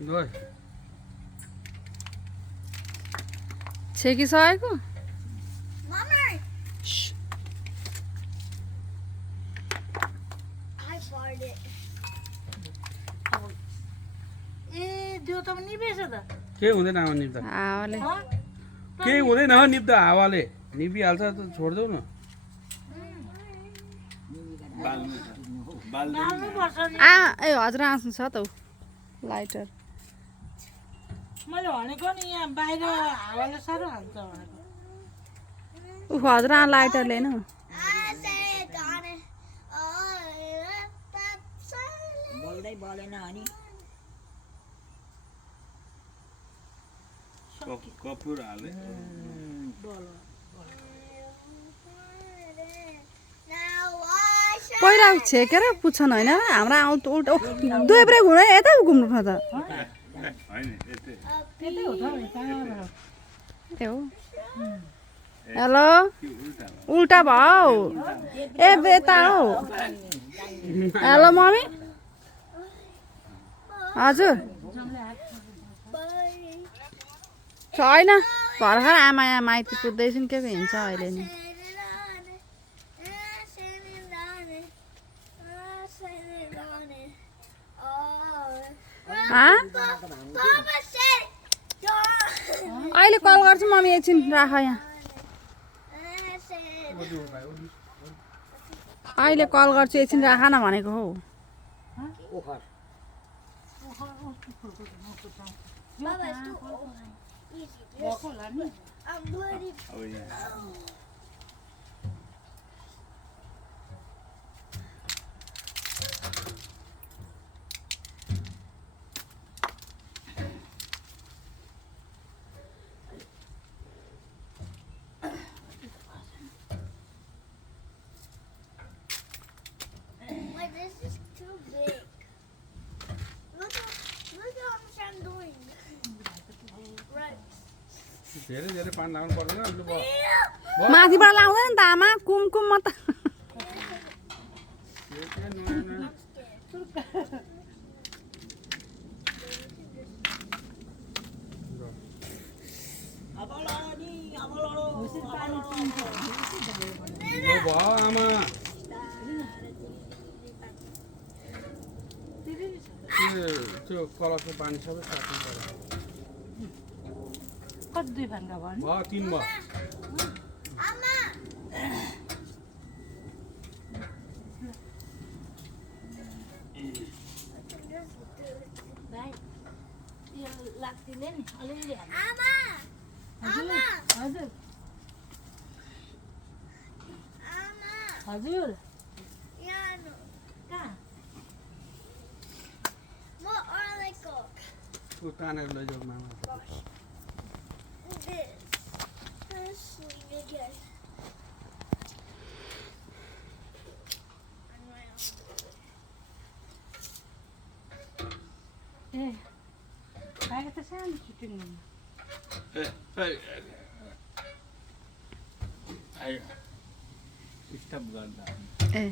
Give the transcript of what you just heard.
गयो छेकिसकेको के हुँदैन आमा निप्दा हावाले केही हुँदैन हो निप्दा हावाले निपिहाल्छ त छोडिदेऊ न ए हजुर आँच्नु छ त ऊ लाइटर मैले भनेको नि यहाँ बाहिर हावाले साह्रो हाल्छ भनेको ऊ हजुर लाइटर लिएन बोल्दै बोलेन अनि कपुर हाले पहिला छेकेर पुच्छन् होइन हाम्रो आउँछ उल्टा दुवैपट्टि घुम्नु यता घुम्नु पर्छ त ए हो हेलो उल्टा भयो ए यता हो हेलो मम्मी हजुर छैन भर्खर आमा यहाँ माइती कुद्दैछन् के हिँड्छ अहिले नि अहिले कल गर्छु मम्मी एकछिन राख यहाँ अहिले कल गर्छु एकछिन राख न भनेको हौ धेरै धेरै पानी लाग्नु पर्दैन माथिबाट लाउँदैन नि त आमा कुमकुम म त आमा त्यो कलरको पानी सबै साट्नु पर्यो कति दुई भान्का भयो भयो 3 भयो लाग्दिने नि अलिअलि हजुर हजुर तँ तानेर लैजाऊ मामा ए बाहिर त सानो छुट्टिनु स्टप गर्दा ए